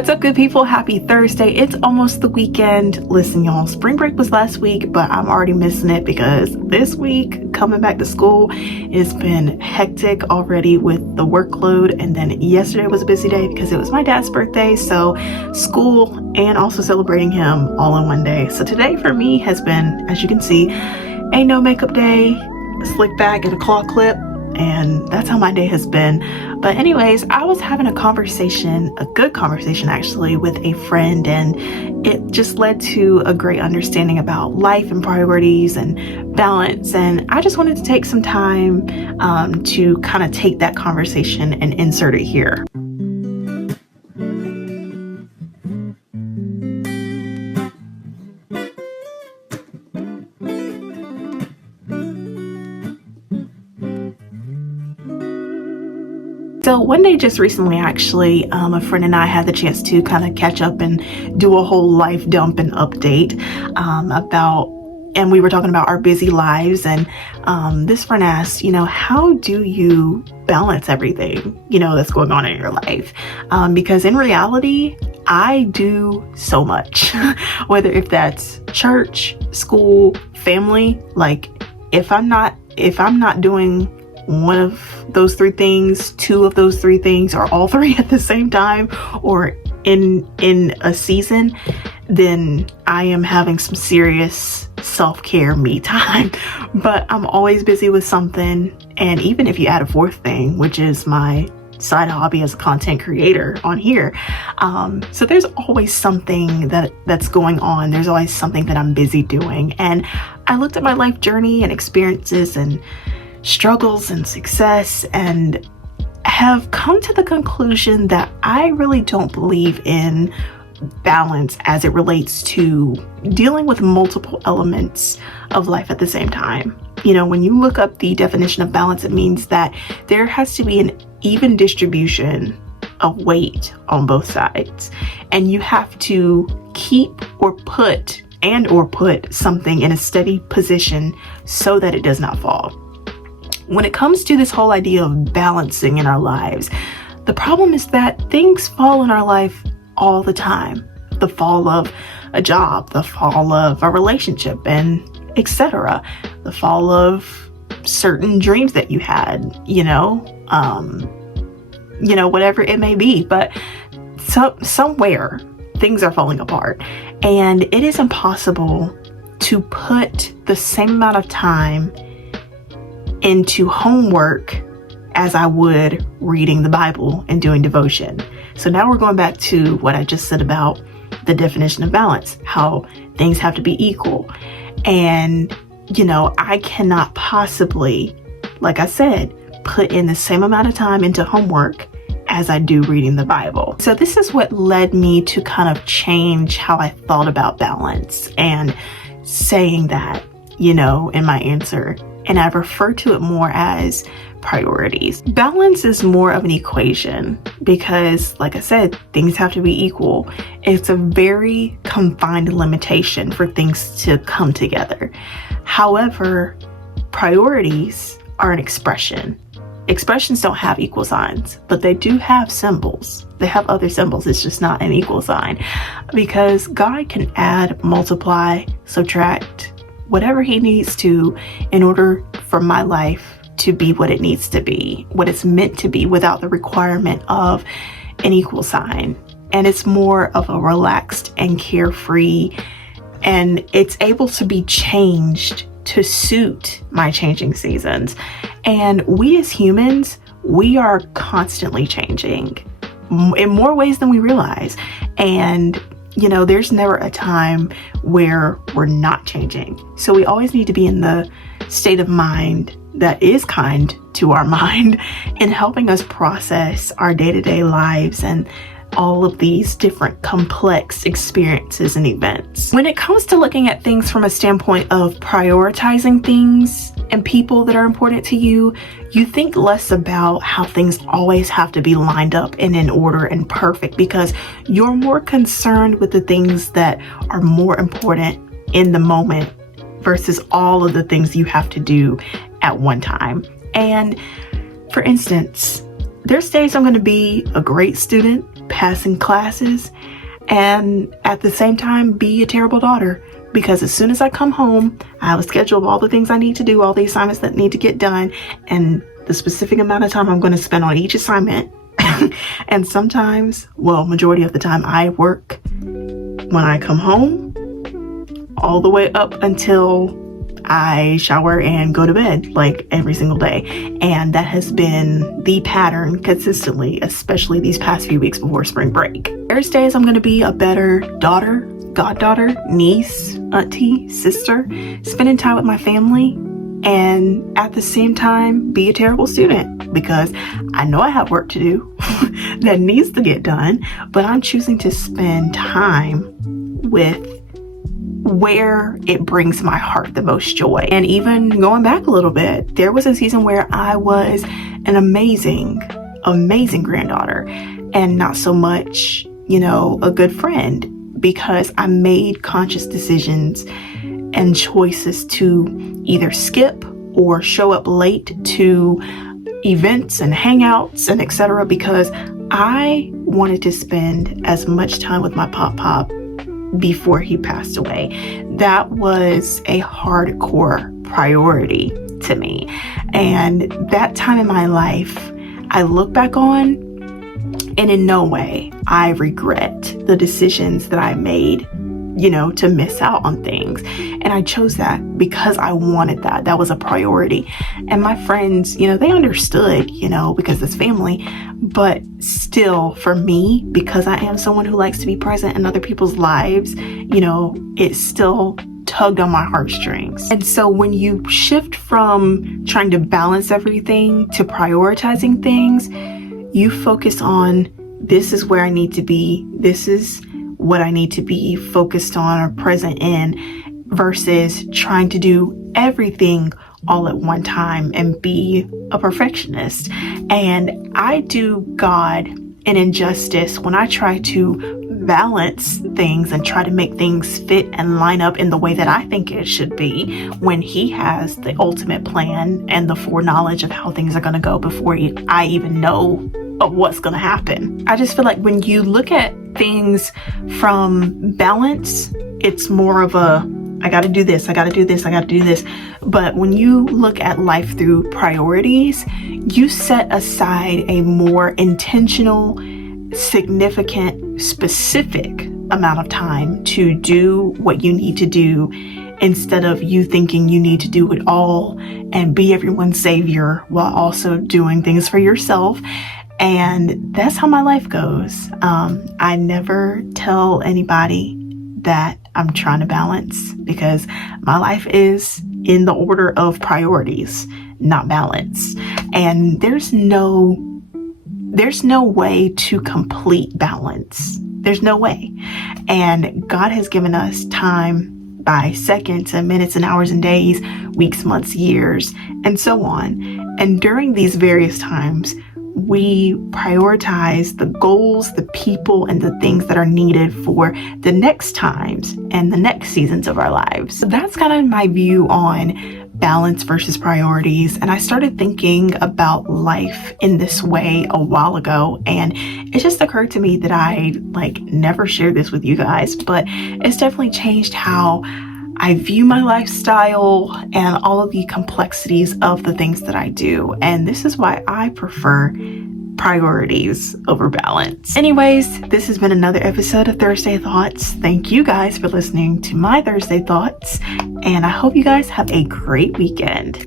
What's up, good people? Happy Thursday. It's almost the weekend. Listen, y'all, spring break was last week, but I'm already missing it because this week, coming back to school, it's been hectic already with the workload. And then yesterday was a busy day because it was my dad's birthday. So school and also celebrating him all in one day. So today for me has been, as you can see, a no makeup day, a slick back and a claw clip. And that's how my day has been. But anyways, I was having a conversation, a good conversation actually, with a friend, and it just led to a great understanding about life and priorities and balance. And I just wanted to take some time to kind of take that conversation and insert it here. So one day just recently, actually, a friend and I had the chance to kind of catch up and do a whole life dump and update and we were talking about our busy lives. And this friend asked, how do you balance everything, that's going on in your life? Because in reality, I do so much, whether if that's church, school, family. Like if I'm not doing one of those three things, two of those three things, or all three at the same time, or in a season, then I am having some serious self-care me time. But I'm always busy with something. And even if you add a fourth thing, which is my side hobby as a content creator on here, so there's always something that's going on. There's always something that I'm busy doing. And I looked at my life journey and experiences and struggles and success, and have come to the conclusion that I really don't believe in balance as it relates to dealing with multiple elements of life at the same time. When you look up the definition of balance, it means that there has to be an even distribution of weight on both sides, and you have to keep or put something in a steady position so that it does not fall. When it comes to this whole idea of balancing in our lives, the problem is that things fall in our life all the time. The fall of a job, the fall of a relationship, and etc. The fall of certain dreams that you had, whatever it may be. But somewhere things are falling apart, and it is impossible to put the same amount of time into homework as I would reading the Bible and doing devotion. So now we're going back to what I just said about the definition of balance, how things have to be equal. And, I cannot possibly, like I said, put in the same amount of time into homework as I do reading the Bible. So this is what led me to kind of change how I thought about balance and saying that, in my answer. And I refer to it more as priorities. Balance is more of an equation because, like I said, things have to be equal. It's a very confined limitation for things to come together. However, priorities are an expression. Expressions don't have equal signs, but they do have symbols. They have other symbols. It's just not an equal sign, because God can add, multiply, subtract, whatever he needs to in order for my life to be what it needs to be, what it's meant to be, without the requirement of an equal sign. And it's more of a relaxed and carefree, and it's able to be changed to suit my changing seasons. And we as humans, we are constantly changing in more ways than we realize. And there's never a time where we're not changing. So we always need to be in the state of mind that is kind to our mind in helping us process our day-to-day lives and all of these different complex experiences and events. When it comes to looking at things from a standpoint of prioritizing things and people that are important to you, you think less about how things always have to be lined up and in order and perfect, because you're more concerned with the things that are more important in the moment versus all of the things you have to do at one time. And for instance, there's days I'm going to be a great student passing classes, and at the same time be a terrible daughter. Because as soon as I come home, I have a schedule of all the things I need to do, all the assignments that need to get done, and the specific amount of time I'm going to spend on each assignment. And sometimes, well, majority of the time, I work when I come home all the way up until I shower and go to bed, like every single day. And that has been the pattern consistently, especially these past few weeks before spring break. Thursdays, I'm going to be a better daughter, goddaughter, niece, auntie, sister, spending time with my family, and at the same time be a terrible student, because I know I have work to do that needs to get done, but I'm choosing to spend time with where it brings my heart the most joy. And even going back a little bit, there was a season where I was an amazing granddaughter and not so much, a good friend, because I made conscious decisions and choices to either skip or show up late to events and hangouts and etc. because I wanted to spend as much time with my pop before he passed away. That was a hardcore priority to me. And that time in my life, I look back on, and in no way I regret the decisions that I made, to miss out on things. And I chose that because I wanted that. That was a priority. And my friends, they understood, because it's family. But still, for me, because I am someone who likes to be present in other people's lives, it still tugged on my heartstrings. And so when you shift from trying to balance everything to prioritizing things, you focus on, this is where I need to be. This is what I need to be focused on or present in, versus trying to do everything all at one time and be a perfectionist. And I do God an injustice when I try to balance things and try to make things fit and line up in the way that I think it should be, when he has the ultimate plan and the foreknowledge of how things are going to go before I even know of what's going to happen. I just feel like when you look at things from balance, it's more of a, I got to do this, I got to do this, I got to do this. But when you look at life through priorities, you set aside a more intentional, significant, specific amount of time to do what you need to do, instead of you thinking you need to do it all and be everyone's savior while also doing things for yourself. And that's how my life goes. I never tell anybody that I'm trying to balance, because my life is in the order of priorities, not balance. And there's no way to complete balance. There's no way. And God has given us time by seconds and minutes and hours and days, weeks, months, years, and so on. And during these various times, we prioritize the goals, the people, and the things that are needed for the next times and the next seasons of our lives. So that's kind of my view on balance versus priorities. And I started thinking about life in this way a while ago, and it just occurred to me that I never shared this with you guys, but it's definitely changed how I view my lifestyle and all of the complexities of the things that I do. And this is why I prefer priorities over balance. Anyways, this has been another episode of Thursday Thoughts. Thank you guys for listening to my Thursday Thoughts, and I hope you guys have a great weekend.